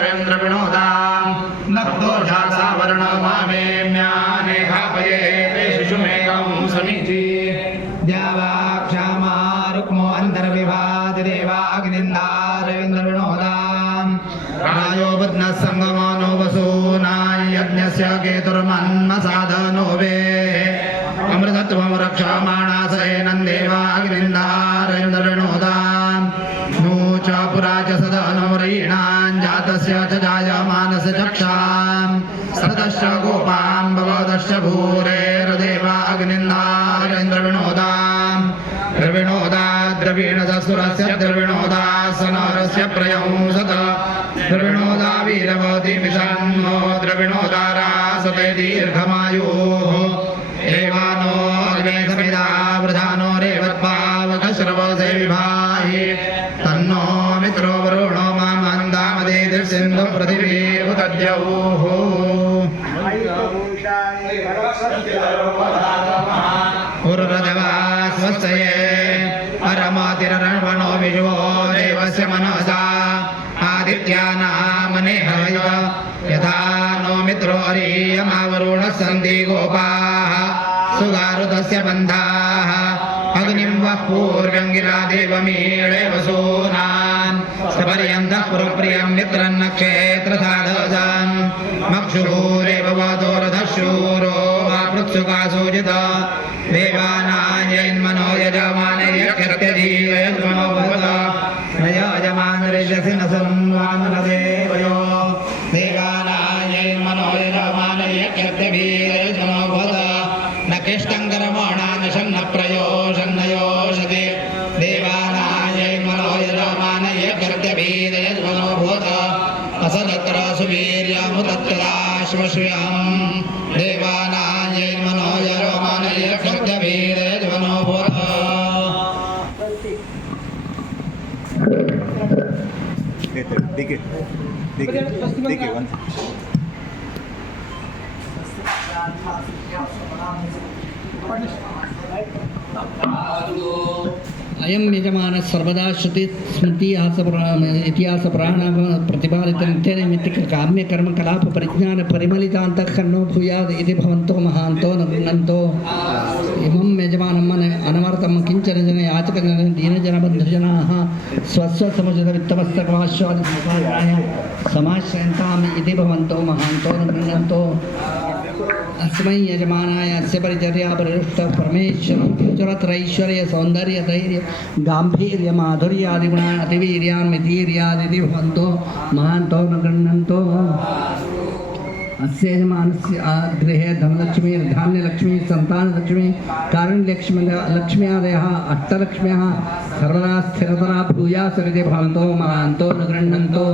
विनोदां नक्तोषा सावर्ण मामेम्यानेहापये शिशुमेकं समीचि द्यावाक्षामा रुक्मो अन्तर्विभाति देवाग्निन्दारविन्द्रविनोदां रायो बध्नः सङ्गमो वसूनां यज्ञस्य केतुर्मन्मसाधनो वे अमृतत्वं रक्षमाणासेनं देवाग्निन्दारविन्द्रविनोदां नूच पुरा च सदनोरीणां जातस्य च जायमानस्य चक्षां सदश्च गोपां भवदश्च भूरेर्देवाग्निन्दारेन्द्रविनोदां द्रविणोदा द्रवीणसुरस्य द्रविणोदासनरस्य प्रयंसत द्रविणोदा वीरवती मिषन्नो द्रविणोदा रासते दीर्घमायुः एवानो अग्नेसमिदा वृधानो रेवत्पावकश्रवसे विभाहि तन्नो मित्रो वरुणो मामन्दामदे दिर्सिन्धु पृथिवी उदद्यौः उर्रदवा स्वस्तये परमातिरर्वणो विजुवो देवस्य मनसा आदित्यानामनेहय यथा नो मित्रो अरीयमावरुणः सन्ति गोपाः सुगारुतस्य बन्धाः अग्निं वः पूर्व्यङ्गिरा देवमीळे वसूनां सपर्यन्तः पुरप्रियं मित्रं नक्षत्रसाधसं मक्षुरेव वातो रथः शूरो वा पृत्सुकासूजित देवानायन्मनो यजमानयज्ञत्यधीयज्मनो भवत न यजमानरिषसि न संवानदेवयो देवानायन्मनो यजमानयज्ञत्यधीयज्मनो भवत न क्लिष्टं कर्मणा न शन्न प्रयोषं न योषते देवानायन्मनो यजमानयज्ञत्यधीयज्मनो भवत असदत्र सुवीर्यमुदत्तदाश्वश्रियं देवानायन्मनो यजमानयज्ञत्यधीयज्मनो भवत DK one. अयं यजमान सर्वदा श्रुति स्मृति इतिहास पुराण प्रतिपादित नित्यनैमित्तिक काम्य कर्म कलाप परिज्ञान परिमलितान्तःकरणो भूयात् इति भवन्तो महान्तो न गृह्णन्तो इमं यजमानम् अनवरतं किञ्चन जन याचकजन दीनजनबन्धुजनाः स्वस्वसमुचितवित्तमस्तकमाश्वादिसमाश्रयाय समाश्रयन्ताम् इति भवन्तो महान्तो न गृह्णन्तो अस्मै यजमानाय अस्य परिचर्या परिरुष्टः परमेश्वरं किञ्चरत्रैश्वर्य सौन्दर्य धैर्य गाम्भीर्य माधुर्यादिगुणान् अतिवीर्यान् मितीर्यादिति भवन्तो महान्तो न गृह्णन्तो अस्य यजमानस्य गृहे धनलक्ष्मी धान्यलक्ष्मी सन्तानलक्ष्मी कारुण्यलक्ष्मी लक्ष्म्यादयः अष्टलक्ष्म्यः सर्वदा स्थिरतरा भूयासरिति भवन्तो महान्तो न गृह्णन्तो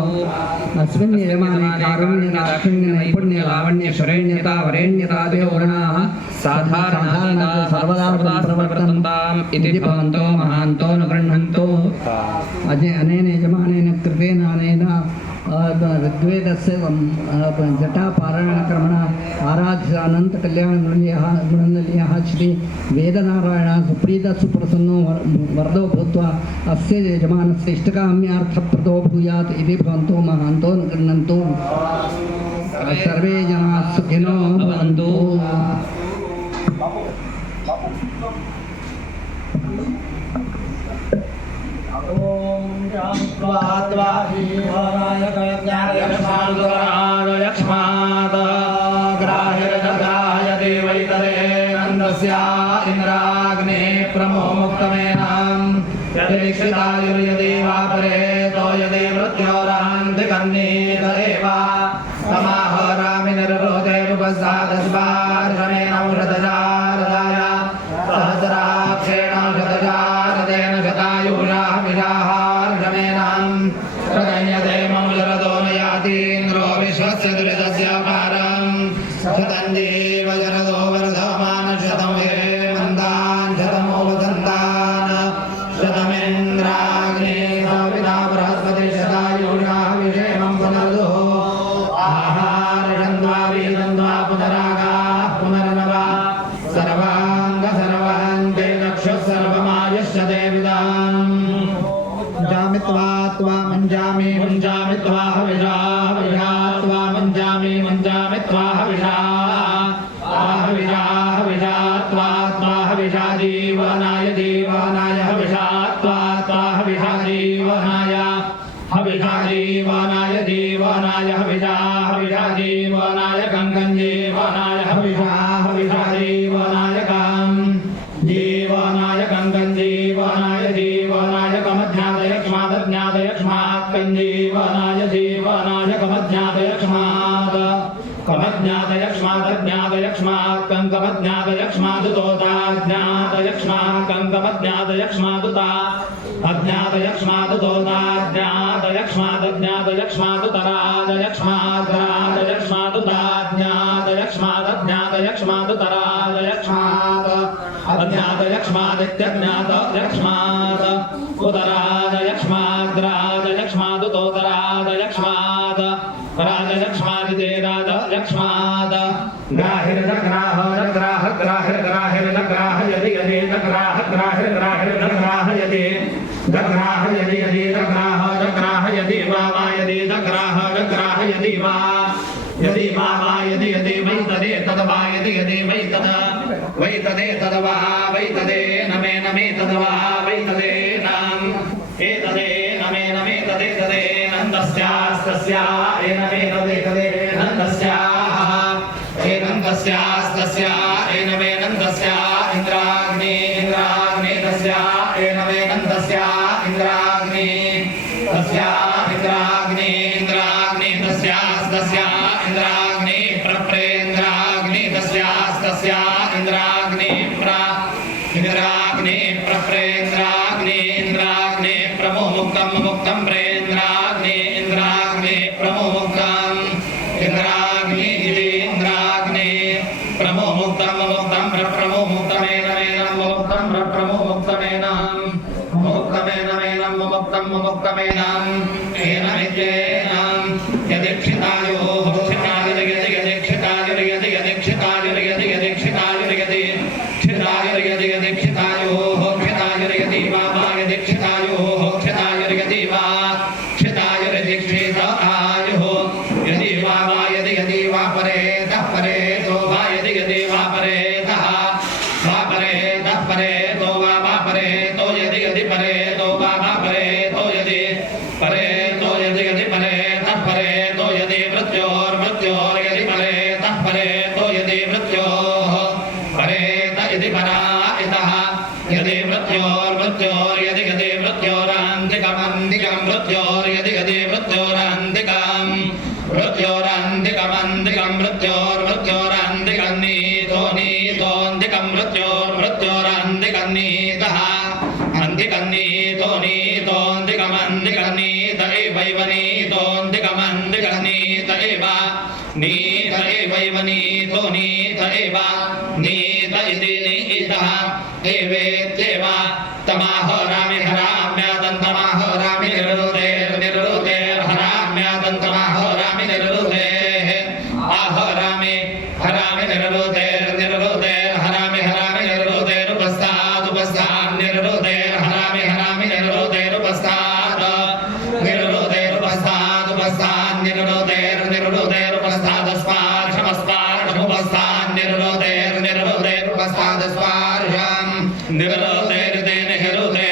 अस्मिन् यजमाने कारुण्य दाक्षिण्य नैपुण्य लावण्य शरण्यता वरेण्यतादयो गुणाः साधारणतः सर्वदा प्रवर्तन्ताम् इति भवन्तो महान्तो न गृह्णन्तो अनेन यजमानेन कृतेन अनेन ऋग्वेदस्य जटापारायणकर्मणा आराध्यानन्तकल्याणगुणनिलयः श्री वेदनारायणः सुप्रीतः सुप्रसन्नो वरदो भूत्वा अस्य यजमानस्य इष्टकाम्यार्थप्रदो भूयात् इति भवन्तो महान्तो न गृह्णन्तो सर्वे जनाः सुखिनो भवन्तु। ग्राहिर्दधाय देवैतरे नन्दस्या इन्द्राग्ने प्रमो मुक्तमेनां यदीक्षितायुर्यदेवापरे तो यदि मृत्योरान्तिकन्नीत एव तमाहरामि निर्वृते उपसादस्वार्षमेण शतजारदाय सहस्राक्षेण शतजारदेन शतायुषा विषाहार्षमेनां प्रदन्यते मम जरदो न यातीन्द्रो विश्वस्य दुरितस्य पारं शतञ्जीव जरदो वर्धमान शतं हेमन्तान् शतमोपसन्तान् शतमिन्द्राग्ने सविता बृहस्पति शतायुषा विषेमं पुनर्दुः आहारषन्त्वा वीदन्त्वा पुनरा जीवनाय हविषा हविषा जीवनाय कंकं जीवनाय हविषा हविषा जीवनाय कं जीवनाय कंकं जीवनाय जीवनाय कमज्ञातयक्ष्मादज्ञातयक्ष्मात् कंजीवनाय जीवनाय कमज्ञातयक्ष्मात् कमज्ञातयक्ष्मादज्ञातयक्ष्मात् कंकमज्ञातयक्ष्मादुतोताज्ञातयक्ष्मात् कंकमज्ञातयक्ष्मादुता अज्ञातयक्ष्मादुतोताज्ञातयक्ष्मादुतराजयक्ष्मादज्ञातयक्ष्मादुतराजयक्ष्मात् अज्ञातयक्ष्मादित्यज्ञातयक्ष्मात् उतराजयक्ष्माद्राजयक्ष्मादुतोतराजयक्ष्मात् राजयक्ष्मादिते राजयक्ष्मात् ग्राहिर्ग्राहयति यदि ग्राहयति ग्राहयति वायति ग्राहयति वा यदि वा वायति यदि वै तदे तद्वायति यदि वै तद वै तदे तद्वा वै तदे नमे नमे तद्वा वै तदे नाम एतदे नमे नमे तदे तदे नन्दस्यास्तस्या एनमे तदे तदे नन्दस्याः एनन्दस्यास्तस्या एनमे नन्दस्या इन्द्राग्नि इन्द्राग्नि तस्या एनमे नन्दस्या इन्द्राग्नि तस्या इन्द्राग्नि इन्द्राग्नि तस्यास्तस्या इन्द्राग्नि प्रप्रेन्द्राग्नि तस्यास्तस्या इन्द्राग्नि इन्द्राग्नि प्रप्रेन्द्राग्नि इन्द्राग्नि प्रमुक्तं मुक्तं प्रेन्द्राग्नि इन्द्राग्नि प्रमुक्तं इन्द्राग्नि इति इन्द्राग्नि प्रमुक्तं मुक्तं प्रमुक्तमेनं मुक्तं प्रमुक्तमेनं मुक्तमेनं मुक्तमेनं एनमित्येनं यदीक्षितायोः क्षितायुर्यति यदीक्षितायुर्यति यदीक्षितायुर्यति यदीक्षितायुर्यति क्षितायुर्यति यदीक्षितायोः क्षितायुर्यति वा यदीक्षितायोः क्षितायुर्यति वा क्षितायुर्यदीक्षितायोः यदि वा यदि वा परेतः परेतो वा यदि वा परेतः परेतो वा परेतो यदि परेतो वा परेतो यदि परेतो यदि परेतः परेतो यदि मृत्योर्यदि परेतः परेतो यदि मृत्योः परेत इति परा इतः यदि मृत्योर्यदि मृत्योरान्तिकमन्तिकं मृत्योर्यदि मृत्योरान्तिकं मृत्योरान्तिकमन्तिकं मृत्योरान्तिकं नीतोऽन्तिकं मृत्योरान्तिकं नीतः अन्तिकं नीतोऽन्तिकमन्तिकं नीत एवैव नीतोऽन्तिकमन्तिकं नीत एव नीत एव नीत इति नीतः एवेत्येव तमाहोरामि हराम्यादन्तमाहोरामि निरुते हराम्यादन्तमाहोरामि निरुते आहोरामि हरामि निरुते हरामि निरुते उपस्तादुपस्तान् निरुते हरामि निरुते उपस्ताद निरुते उपस्तादुपस्तान् निरुते उपस्तादस्पार्शमस्पार्शमुपस्तान् निरुते उपस्तादस्पार्शम् निरुते निरुते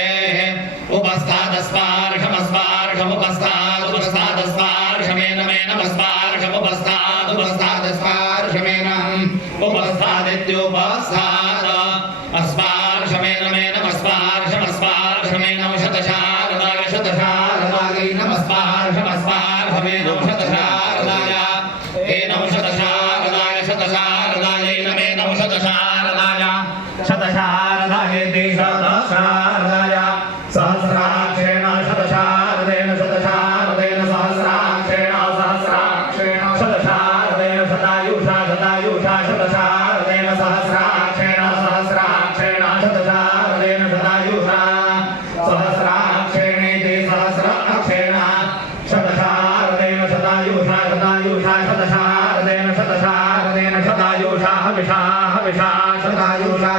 उपस्तादस्पार्शमेन उपस्तादित्युपस्ताद अस्पार्शमेन शतशारदाय शतशारदाय शतशारदाय शतशारदाय सहस्राक्षेण शतशारदेन सहस्राक्षेण शतशारदेन शतायुषा शतशारदेन सहस्राक्षेण शतशारदेन शतायुषा सहस्राक्षेणेति सहस्राक्षेण शतशारदेन शतायुषा शतशारदेन शतायुषा हविषा शतायुषा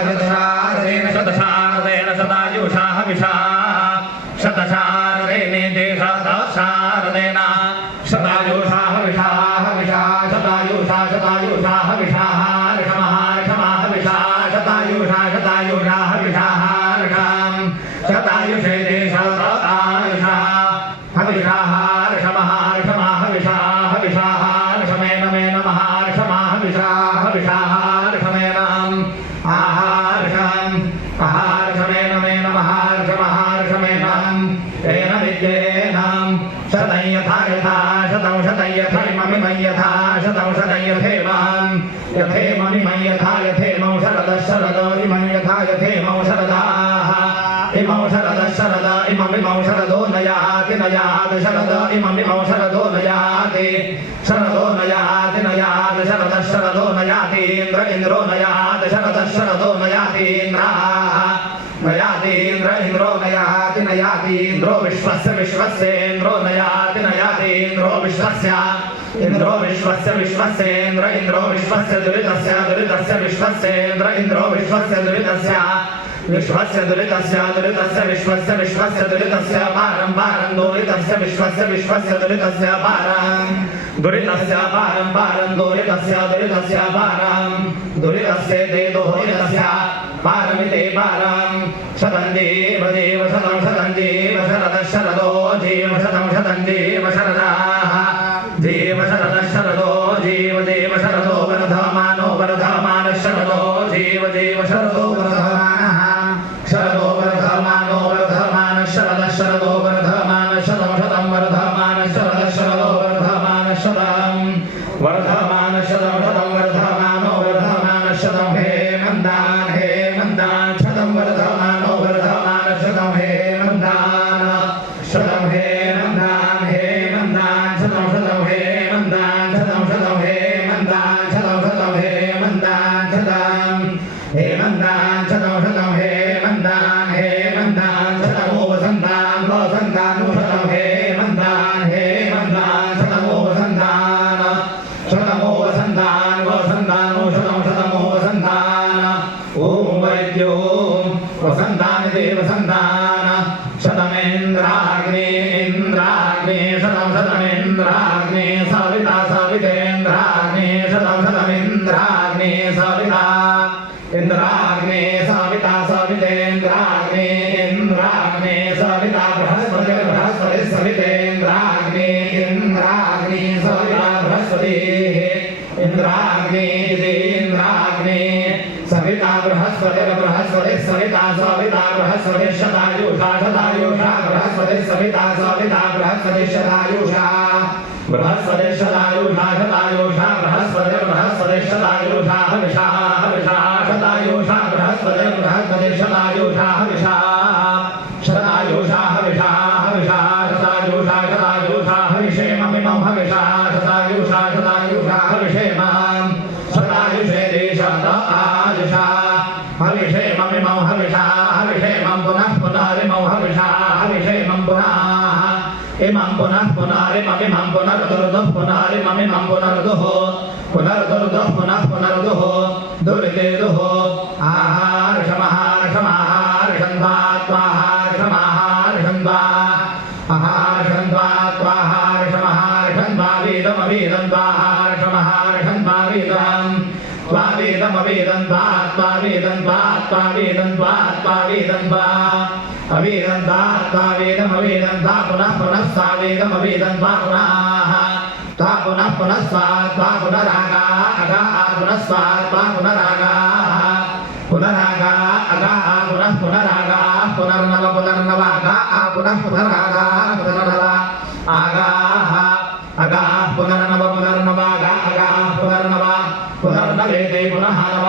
शतशारदेन शतायुषा हविषा शतशारदेनेति शतशारदेन शतायुषा हविषा शतायुषा हविषा ऋषमः हविषा शतायुषा हविषा ऋषम् शतायुषेति शतायुषा हविषा ऋषमः हविषा शतं शतं यथैममिमं यथा शतं शतं यथेमं यथेममिमं यथा यथेमं शरदः शरदो इमं यथा यथेमं शरदाः इमं शरदः शरद इममिमं शरदो नयाति नयाति शरद इममिमं शरदो नयाति शरदो नयाति नयाति शरदः शरदो नयाति इन्द्र इन्द्रो नयाति शरदः शरदो नयाति इन्द्राः नयाति इन्द्र इन्द्रो नयाति नयाति इन्द्रो विश्वस्य विश्वस्य इन्द्रो नयाति नयाति इन्द्रो विश्वस्य इन्द्रो विश्वस्य विश्वस्य इन्द्र इन्द्रो विश्वस्य दुरितस्य दुरितस्य विश्वस्य इन्द्र इन्द्रो विश्वस्य दुरितस्य विश्वस्य दुरितस्य दुरितस्य विश्वस्य विश्वस्य दुरितस्य पारं पारं दुरितस्य विश्वस्य विश्वस्य दुरितस्य पारं दुरितस्य पारं पारं दुरितस्य दुरितस्य पारं दुरितस्य ते दुरितस्य पारमिते पारं शतं देव देव शतं शतं देव शरदः शरदो जीव शतं शतं देव शरदाः जीव शरदः शरदो जीव देव शरदो वर्धमानो वर्धमानः शरदो जीव देव शरदो वर्धमानः शरदो वर्धमानो वर्धमानः शरदः शरदो वर्धमानः शतं शतं वर्धमानः शरदः शरदो वर्धमानः शतं वर्धमानः शतं शतं वर्धमानो वर्धमानः शतं हेमन्तान् शतं वर्धमानो वर्धमानः शतं हेमन्तान् शतं हेमन्तान् शतं शतं हेमन्तान् शतं शतं हेमन्तान् शतं शतं हेमन्तान् शतं हेमन्तान् शतं शतं हेमन्तान् शतमो वसन्तान् वसन्तान् शतं हेमन्तान् शतमो वसन्तान् शतमो वसन्तान् वसन्तान् शतं शतमो वसन्तान् ॐ वैद्यो वसन्तानि ते वसन्तान् शतमेन्द्राग्ने इन्द्राग्ने शतं शतमिन्द्राग्ने सविता सवितेन्द्राग्ने शतं शतमिन्द्राग्ने सविता इन्द्राग्ने सविता सवितेन्द्राग्ने इन्द्राग्ने सविता बृहस्पति बृहस्पति सवितेन्द्राग्ने इन्द्राग्ने सविता बृहस्पतिः इन्द्राग्ने इन्द्राग्ने सविता बृहस्पति बृहस्पति सविता सविता बृहस्पति शतायुषा शतायुषा बृहस्पति सविता सविता बृहस्पति शतायुषा बृहस्पति शतायुषा शतायुषा बृहस्पति बृहस्पति शतायुषा हविषा हविषा शतायुषा बृहस्पति बृहस्पति शतायुषा हविषा शतायुषा हविषा हविषा शतायुषा शतायुषा हविषेममिमं हविषा शतायुषा शतायुषा हविषेमं शतायुषे देशत आयुषा हविषेममिमं हविषा हविषेमं पुनः पुनरिमं हविषा हविषेमं पुनः इमं पुनः पुनरिममिमं पुनर्दुर्दुः पुनरिममिमं पुनर्दुः पुनर्दुर्दुः पुनः पुनर्दुः दुरिते दुः आहार्षमहार्षमहार्षन्वा त्वाहार्षमहार्षन्वा आहार्षन्वा त्वाहार्षमहार्षन्वा वेदमवेदं त्वाहार्षमहार्षन्वा वेदं त्वावेदमवेदं त्वावेदं त्वावेदं त्वावेदं त्वा अवेदं त्वावेदमवेदं त्वा पुनः पुनः सावेदमवेदं त्वा पुनः पुनः स्वा त्वा पुनरागा अगा पुनः स्वा त्वा पुनरागा पुनरागा अगा पुनः पुनरागा पुनर्नव पुनर्नवागा पुनः पुनरागा पुनर्नव आगाः अगा पुनर्नव पुनर्नवागा अगा पुनर्नव पुनर्नवेते पुनः नव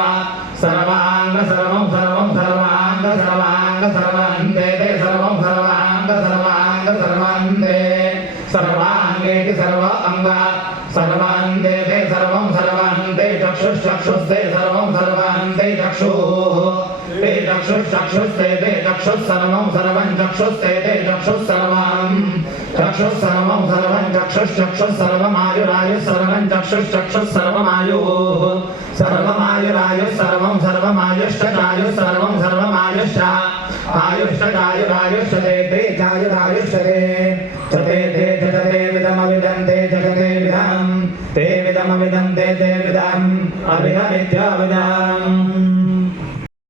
सर्वांग सर्वं सर्वं सर्वांग सर्वांग सर्वन्ते ते सर्वं सर्वांग सर्वांग सर्वन्ते सर्वांगेति सर्व अंग सर्वान्ते ते सर्वं सर्वन्ते चक्षुश्चक्षुस्ते सर्वं सर्वन्ते चक्षुः ते चक्षुश्चक्षुस्ते ते चक्षुः सर्वं सर्वं चक्षुस्ते ते चक्षुः सर्वं चक्षुः सर्वं सर्वं चक्षुश्चक्षुः सर्वमायुरायुः सर्वं चक्षुश्चक्षुः सर्वमायुः सर्वमायुरायुः सर्वं सर्वमायुश्च चायुः सर्वं सर्वमायुश्च आयुश्च चायुरायुश्च ते चायुरायुश्च ते ते विदमविदन्ते जगते विदं ते विदमविदन्ते ते विदम् अविदमित्याविदम्